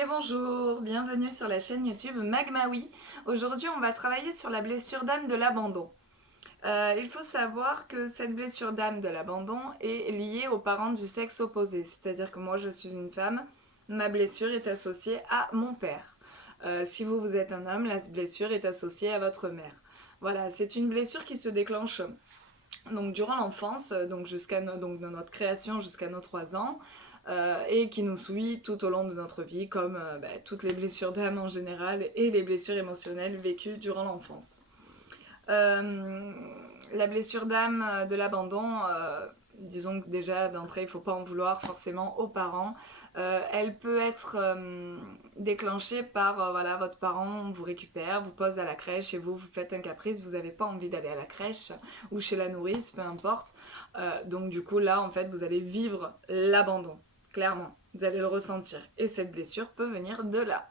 Et bonjour, bienvenue sur la chaîne YouTube Magmawi. Aujourd'hui, on va travailler sur la blessure d'âme de l'abandon. Il faut savoir que cette blessure d'âme de l'abandon est liée aux parents du sexe opposé. C'est-à-dire que moi, je suis une femme, ma blessure est associée à mon père. Si vous êtes un homme, la blessure est associée à votre mère. Voilà, c'est une blessure qui se déclenche donc durant l'enfance, donc donc de notre création jusqu'à nos 3 ans, et qui nous suit tout au long de notre vie, comme toutes les blessures d'âme en général et les blessures émotionnelles vécues durant l'enfance. Euh, la blessure d'âme de l'abandon, disons que déjà d'entrée, il ne faut pas en vouloir forcément aux parents. Elle peut être déclenchée par voilà, votre parent vous récupère, vous pose à la crèche et vous faites un caprice, vous n'avez pas envie d'aller à la crèche ou chez la nourrice, peu importe. Donc du coup là, en fait, vous allez vivre l'abandon, clairement. Vous allez le ressentir. Et cette blessure peut venir de là.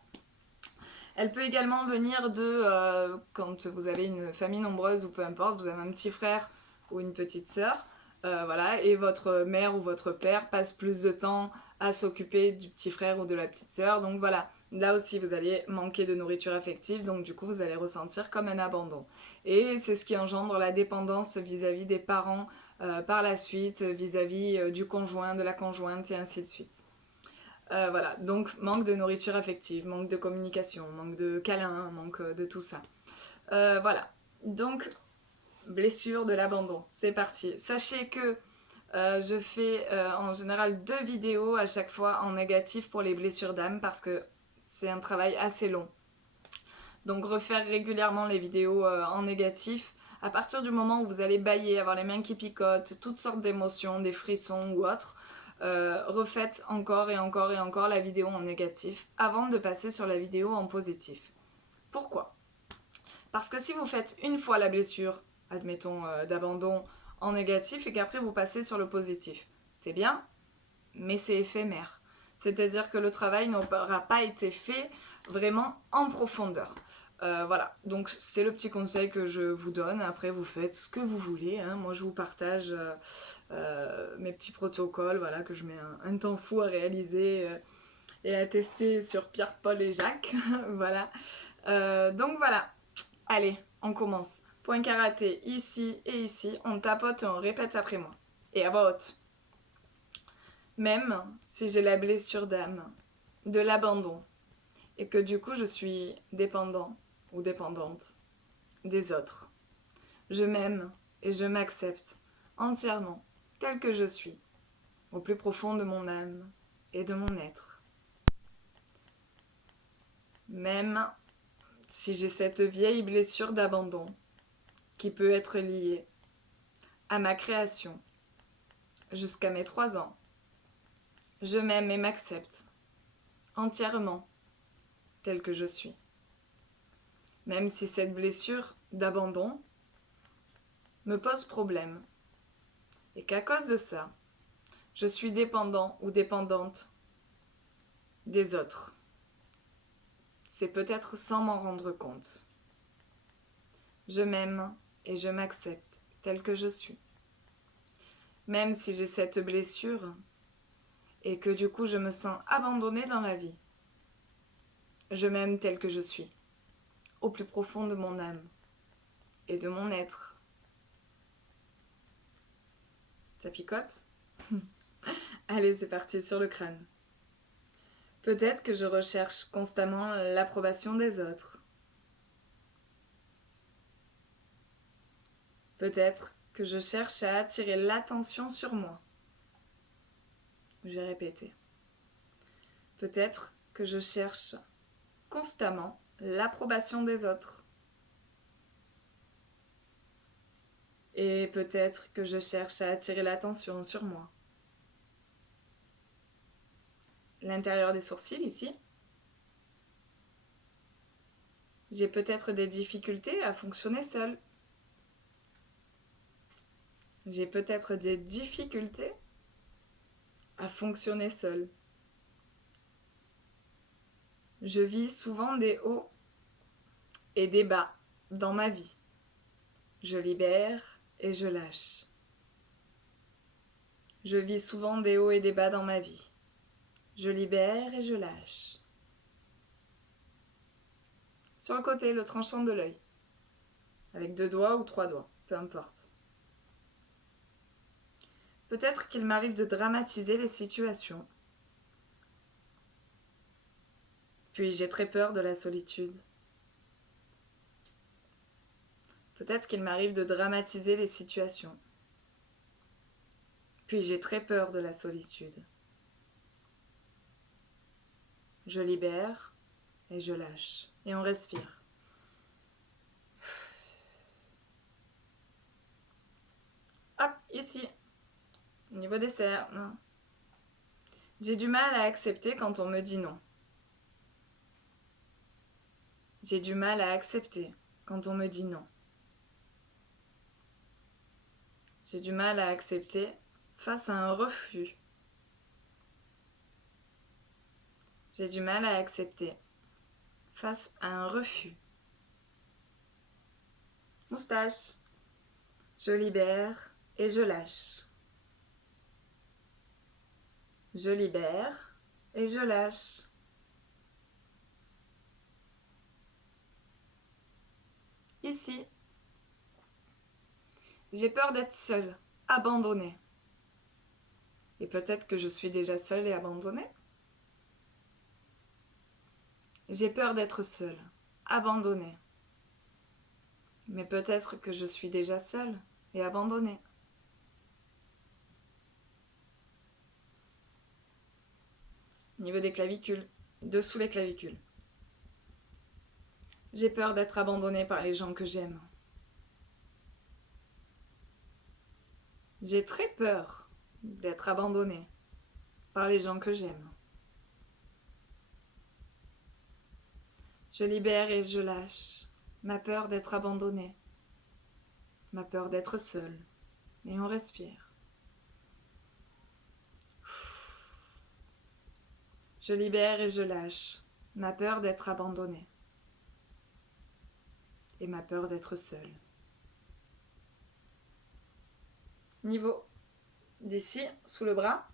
Elle peut également venir de quand vous avez une famille nombreuse ou peu importe, vous avez un petit frère ou une petite sœur, voilà, et votre mère ou votre père passe plus de temps à s'occuper du petit frère ou de la petite sœur. Donc voilà, là aussi vous allez manquer de nourriture affective, donc du coup vous allez ressentir comme un abandon. Et c'est ce qui engendre la dépendance vis-à-vis des parents par la suite, vis-à-vis du conjoint, de la conjointe et ainsi de suite. Voilà, donc manque de nourriture affective, manque de communication, manque de câlin, manque de tout ça. Voilà, donc blessure de l'abandon, c'est parti. Sachez que je fais en général 2 vidéos à chaque fois en négatif pour les blessures d'âme parce que c'est un travail assez long. Donc refaire régulièrement les vidéos en négatif, à partir du moment où vous allez bâiller, avoir les mains qui picotent, toutes sortes d'émotions, des frissons ou autres, refaites encore et encore et encore la vidéo en négatif avant de passer sur la vidéo en positif. Pourquoi? Parce que si vous faites une fois la blessure, admettons d'abandon, en négatif et qu'après vous passez sur le positif, c'est bien, mais c'est éphémère. C'est-à-dire que le travail n'aura pas été fait vraiment en profondeur. Voilà, donc c'est le petit conseil que je vous donne. Après, vous faites ce que vous voulez, hein. Moi, je vous partage mes petits protocoles, voilà, que je mets un temps fou à réaliser et à tester sur Pierre, Paul et Jacques. Voilà. Donc voilà, allez, on commence. Point karaté, ici et ici. On tapote et on répète après moi. Et à voix haute. Même si j'ai la blessure d'âme, de l'abandon, et que du coup je suis dépendant ou dépendante des autres. Je m'aime et je m'accepte entièrement, tel que je suis, au plus profond de mon âme et de mon être. Même si j'ai cette vieille blessure d'abandon qui peut être liée à ma création jusqu'à mes 3 ans, je m'aime et m'accepte entièrement, tel que je suis. Même si cette blessure d'abandon me pose problème et qu'à cause de ça, je suis dépendant ou dépendante des autres. C'est peut-être sans m'en rendre compte. Je m'aime et je m'accepte tel que je suis. Même si j'ai cette blessure et que du coup je me sens abandonnée dans la vie, je m'aime tel que je suis, au plus profond de mon âme et de mon être. Ça picote? Allez, c'est parti sur le crâne. Peut-être que je recherche constamment l'approbation des autres. Peut-être que je cherche à attirer l'attention sur moi. Je vais répéter. Peut-être que je cherche constamment l'approbation des autres. Et peut-être que je cherche à attirer l'attention sur moi. L'intérieur des sourcils ici. J'ai peut-être des difficultés à fonctionner seule. J'ai peut-être des difficultés à fonctionner seule. Je vis souvent des hauts et des bas dans ma vie. Je libère et je lâche. Je vis souvent des hauts et des bas dans ma vie. Je libère et je lâche. Sur le côté, le tranchant de l'œil. Avec 2 doigts ou 3 doigts, peu importe. Peut-être qu'il m'arrive de dramatiser les situations. Puis j'ai très peur de la solitude. Peut-être qu'il m'arrive de dramatiser les situations. Puis j'ai très peur de la solitude. Je libère et je lâche. Et on respire. Hop, ici. Au niveau des cernes. J'ai du mal à accepter quand on me dit non. J'ai du mal à accepter quand on me dit non. J'ai du mal à accepter face à un refus. J'ai du mal à accepter face à un refus. Moustache. Je libère et je lâche. Je libère et je lâche. Ici, j'ai peur d'être seule, abandonnée. Et peut-être que je suis déjà seule et abandonnée. J'ai peur d'être seule, abandonnée. Mais peut-être que je suis déjà seule et abandonnée. Au niveau des clavicules, dessous les clavicules. J'ai peur d'être abandonnée par les gens que j'aime. J'ai très peur d'être abandonnée par les gens que j'aime. Je libère et je lâche ma peur d'être abandonnée, ma peur d'être seule. Et on respire. Je libère et je lâche ma peur d'être abandonnée et ma peur d'être seule. Niveau d'ici, sous le bras,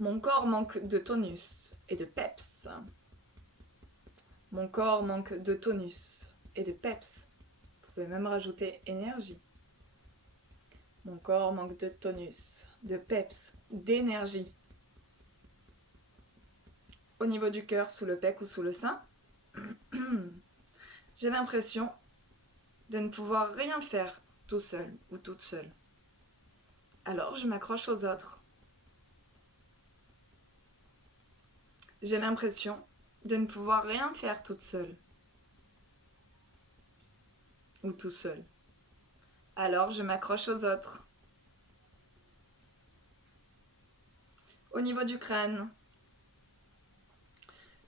mon corps manque de tonus et de peps. Mon corps manque de tonus et de peps. Vous pouvez même rajouter énergie. Mon corps manque de tonus, de peps, d'énergie. Au niveau du cœur, sous le pec ou sous le sein, j'ai l'impression de ne pouvoir rien faire tout seul ou toute seule. Alors je m'accroche aux autres. J'ai l'impression de ne pouvoir rien faire toute seule ou tout seul. Alors je m'accroche aux autres. Au niveau du crâne,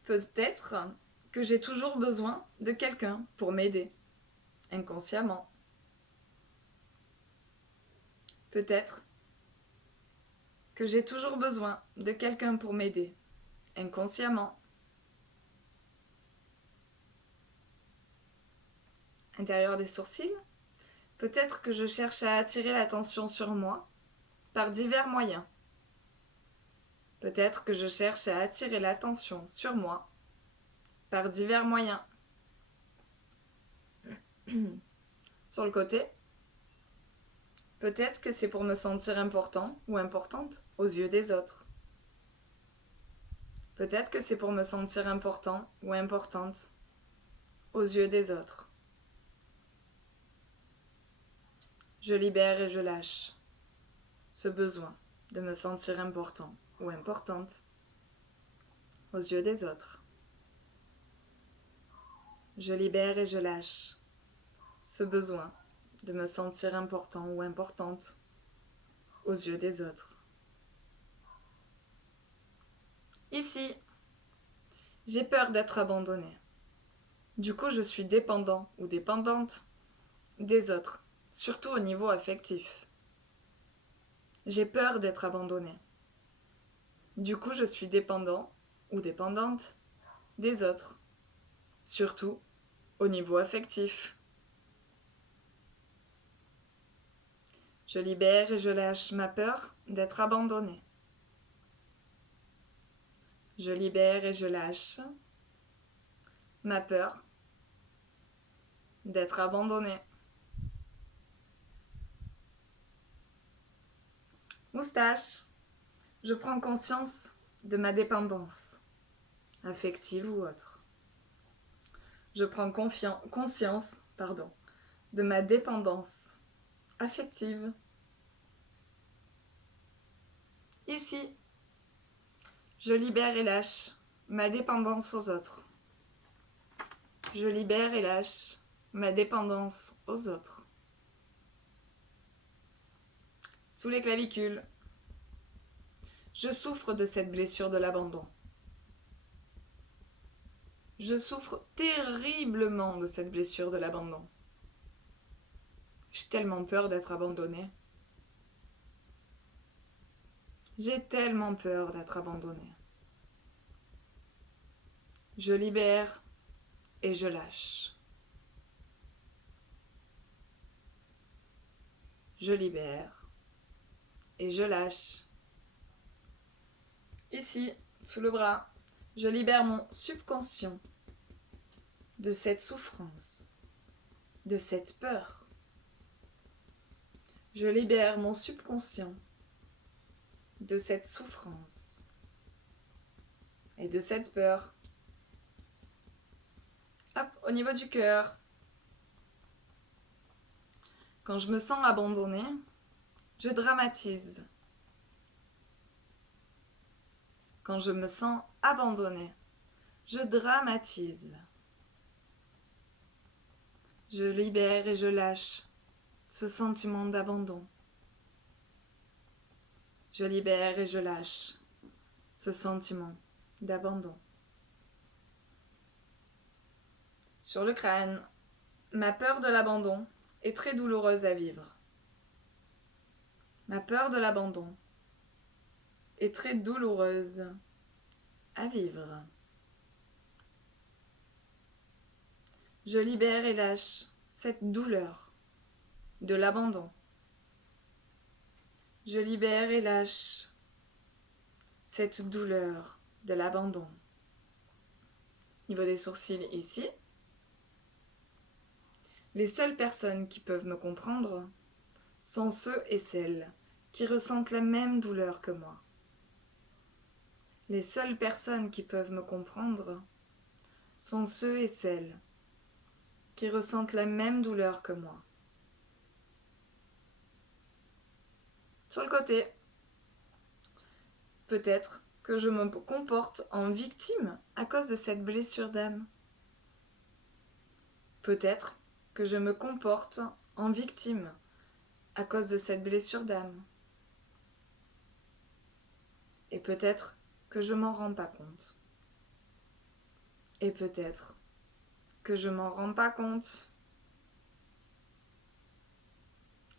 peut-être que j'ai toujours besoin de quelqu'un pour m'aider, inconsciemment. Peut-être que j'ai toujours besoin de quelqu'un pour m'aider, inconsciemment. Intérieur des sourcils, peut-être que je cherche à attirer l'attention sur moi par divers moyens. Peut-être que je cherche à attirer l'attention sur moi par divers moyens. Sur le côté, peut-être que c'est pour me sentir important ou importante aux yeux des autres. Peut-être que c'est pour me sentir important ou importante aux yeux des autres. Je libère et je lâche ce besoin de me sentir important ou importante aux yeux des autres. Je libère et je lâche ce besoin de me sentir important ou importante aux yeux des autres. Ici, j'ai peur d'être abandonnée. Du coup, je suis dépendant ou dépendante des autres, surtout au niveau affectif. J'ai peur d'être abandonnée. Du coup, je suis dépendant ou dépendante des autres, surtout au niveau affectif. Je libère et je lâche ma peur d'être abandonnée. Je libère et je lâche ma peur d'être abandonné. Moustache, je prends conscience de ma dépendance, affective ou autre. Je prends conscience de ma dépendance, affective. Ici, je libère et lâche ma dépendance aux autres. Je libère et lâche ma dépendance aux autres. Sous les clavicules, je souffre de cette blessure de l'abandon. Je souffre terriblement de cette blessure de l'abandon. J'ai tellement peur d'être abandonnée. J'ai tellement peur d'être abandonnée. Je libère et je lâche. Je libère et je lâche. Ici, sous le bras, je libère mon subconscient de cette souffrance, de cette peur. Je libère mon subconscient de cette souffrance et de cette peur. Hop, au niveau du cœur. Quand je me sens abandonnée, je dramatise. Quand je me sens abandonnée, je dramatise. Je libère et je lâche ce sentiment d'abandon. Je libère et je lâche ce sentiment d'abandon. Sur le crâne, ma peur de l'abandon est très douloureuse à vivre. Ma peur de l'abandon est très douloureuse à vivre. Je libère et lâche cette douleur de l'abandon. Je libère et lâche cette douleur de l'abandon. Niveau des sourcils ici. Les seules personnes qui peuvent me comprendre sont ceux et celles qui ressentent la même douleur que moi. Les seules personnes qui peuvent me comprendre sont ceux et celles qui ressentent la même douleur que moi. Sur le côté, peut-être que je me comporte en victime à cause de cette blessure d'âme. Peut-être que je me comporte en victime à cause de cette blessure d'âme. Et peut-être que je m'en rends pas compte. Et peut-être que je m'en rends pas compte.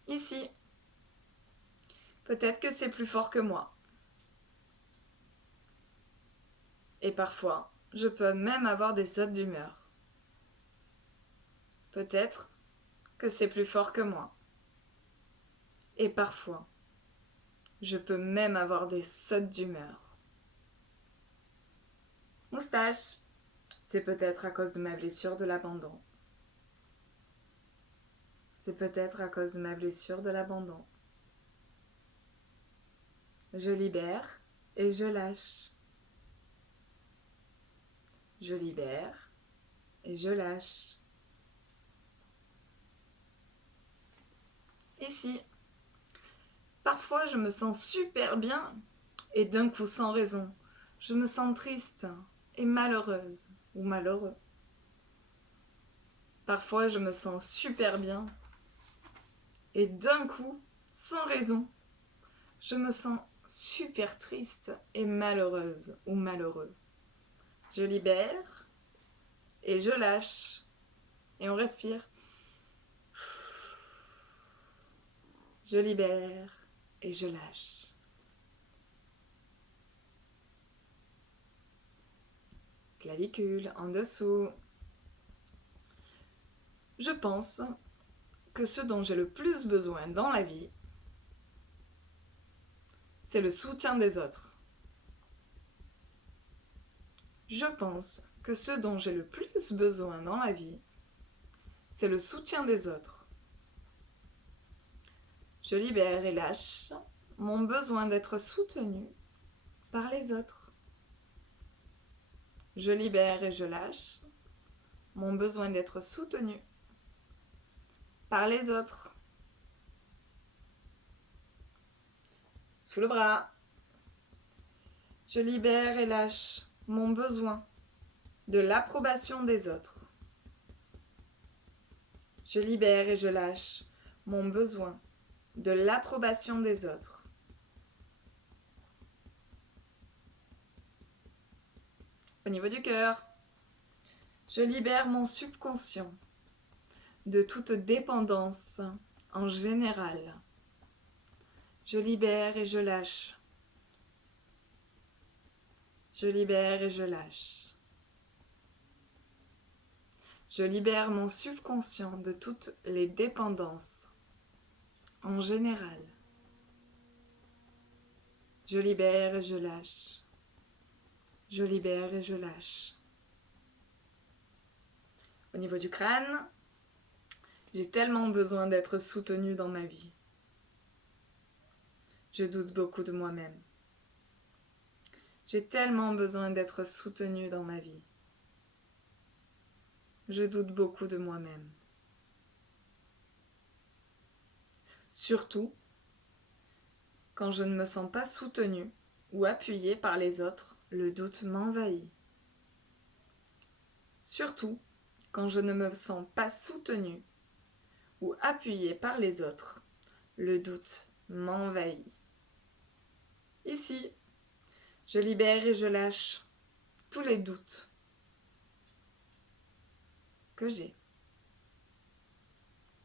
Ici, peut-être que c'est plus fort que moi. Et parfois, je peux même avoir des sautes d'humeur. Peut-être que c'est plus fort que moi. Et parfois, je peux même avoir des sautes d'humeur. Moustache, c'est peut-être à cause de ma blessure de l'abandon. C'est peut-être à cause de ma blessure de l'abandon. Je libère et je lâche. Je libère et je lâche. Ici, parfois je me sens super bien et d'un coup sans raison, je me sens triste et malheureuse ou malheureux. Parfois je me sens super bien et d'un coup, sans raison, je me sens super triste et malheureuse ou malheureux. Je libère et je lâche. Et on respire. Je libère et je lâche. Clavicule en dessous. Je pense que ce dont j'ai le plus besoin dans la vie, c'est le soutien des autres. Je pense que ce dont j'ai le plus besoin dans la vie, c'est le soutien des autres. Je libère et lâche mon besoin d'être soutenu par les autres. Je libère et je lâche mon besoin d'être soutenu par les autres. Sous le bras. Je libère et lâche mon besoin de l'approbation des autres. Je libère et je lâche mon besoin de l'approbation des autres. Au niveau du cœur, je libère mon subconscient de toute dépendance en général. Je libère et je lâche. Je libère et je lâche. Je libère mon subconscient de toutes les dépendances en général. Je libère et je lâche. Je libère et je lâche. Au niveau du crâne, j'ai tellement besoin d'être soutenue dans ma vie. Je doute beaucoup de moi-même. J'ai tellement besoin d'être soutenue dans ma vie. Je doute beaucoup de moi-même. Surtout quand je ne me sens pas soutenue ou appuyée par les autres, le doute m'envahit. Surtout quand je ne me sens pas soutenue ou appuyée par les autres, le doute m'envahit. Ici, je libère et je lâche tous les doutes que j'ai.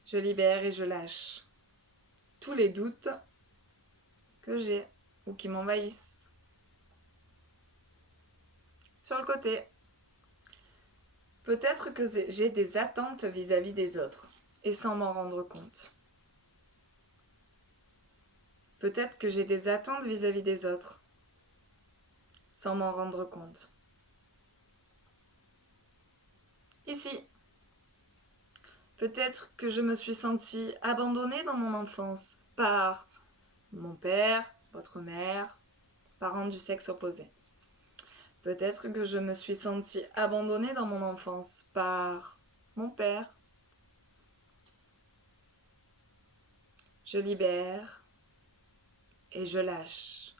Je libère et je lâche tous les doutes que j'ai ou qui m'envahissent. Sur le côté, peut-être que j'ai des attentes vis-à-vis des autres et sans m'en rendre compte. Peut-être que j'ai des attentes vis-à-vis des autres sans m'en rendre compte. Ici, peut-être que je me suis sentie abandonnée dans mon enfance par mon père, votre mère, parents du sexe opposé. Peut-être que je me suis sentie abandonnée dans mon enfance par mon père. Je libère et je lâche.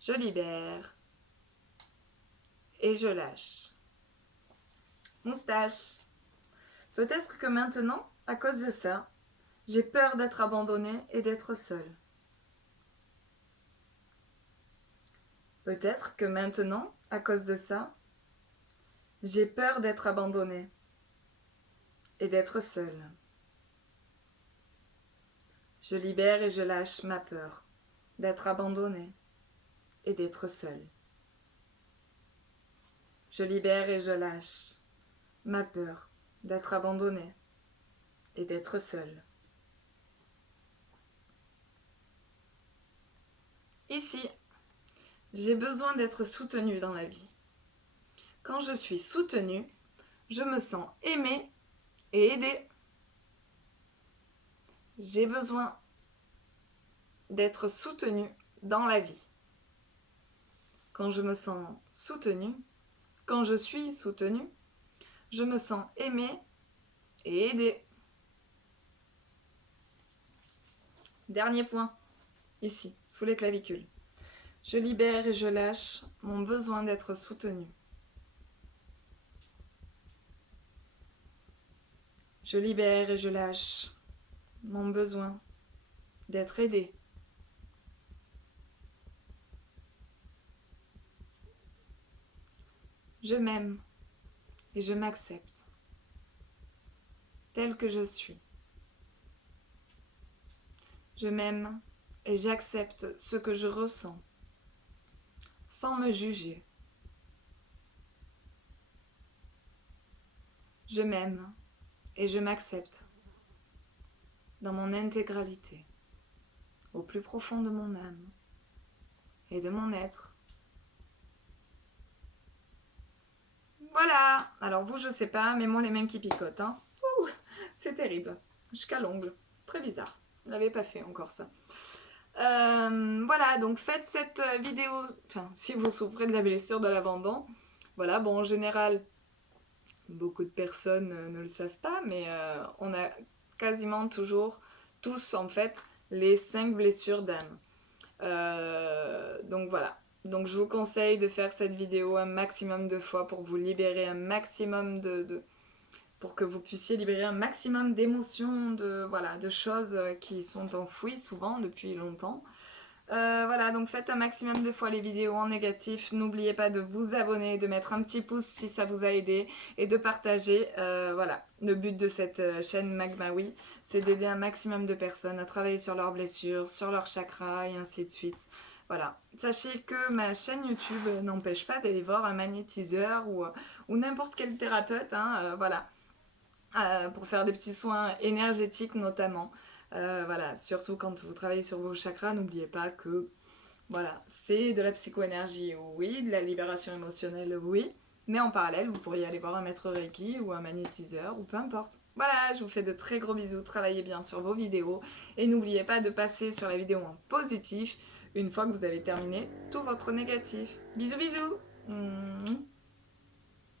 Je libère et je lâche. Moustache. Peut-être que maintenant, à cause de ça, j'ai peur d'être abandonnée et d'être seule. Peut-être que maintenant, à cause de ça, j'ai peur d'être abandonnée et d'être seule. Je libère et je lâche ma peur d'être abandonnée et d'être seule. Je libère et je lâche ma peur d'être abandonnée et d'être seule. Ici, j'ai besoin d'être soutenue dans la vie. Quand je suis soutenue, je me sens aimée et aidée. J'ai besoin d'être soutenue dans la vie. Quand je me sens soutenue, quand je suis soutenue, je me sens aimée et aidée. Dernier point, ici, sous les clavicules. Je libère et je lâche mon besoin d'être soutenue. Je libère et je lâche mon besoin d'être aidée. Je m'aime et je m'accepte telle que je suis. Je m'aime et j'accepte ce que je ressens sans me juger. Je m'aime et je m'accepte dans mon intégralité, au plus profond de mon âme et de mon être. Voilà! voilà. Alors vous, je sais pas, mais moi les mains qui picotent. Hein. Ouh, c'est terrible. Jusqu'à l'ongle. Très bizarre. Je l'avais pas fait encore ça. Voilà, donc faites cette vidéo, enfin, si vous souffrez de la blessure de l'abandon. Voilà, bon, en général, beaucoup de personnes ne le savent pas, mais on a quasiment toujours, tous en fait, les 5 blessures d'âme. Donc voilà. Donc je vous conseille de faire cette vidéo un maximum de fois pour vous libérer un maximum pour que vous puissiez libérer un maximum d'émotions, voilà, de choses qui sont enfouies souvent depuis longtemps. Voilà, donc faites un maximum de fois les vidéos en négatif. N'oubliez pas de vous abonner, de mettre un petit pouce si ça vous a aidé et de partager. Voilà, le but de cette chaîne Magmawi, c'est d'aider un maximum de personnes à travailler sur leurs blessures, sur leurs chakras et ainsi de suite. Voilà, sachez que ma chaîne YouTube n'empêche pas d'aller voir un magnétiseur ou n'importe quel thérapeute. Hein, voilà. Pour faire des petits soins énergétiques notamment. Voilà, surtout quand vous travaillez sur vos chakras, n'oubliez pas que voilà, c'est de la psychoénergie, oui, de la libération émotionnelle, oui, mais en parallèle, vous pourriez aller voir un maître Reiki ou un magnétiseur ou peu importe. Voilà, je vous fais de très gros bisous, travaillez bien sur vos vidéos et n'oubliez pas de passer sur la vidéo en positif une fois que vous avez terminé tout votre négatif. Bisous bisous.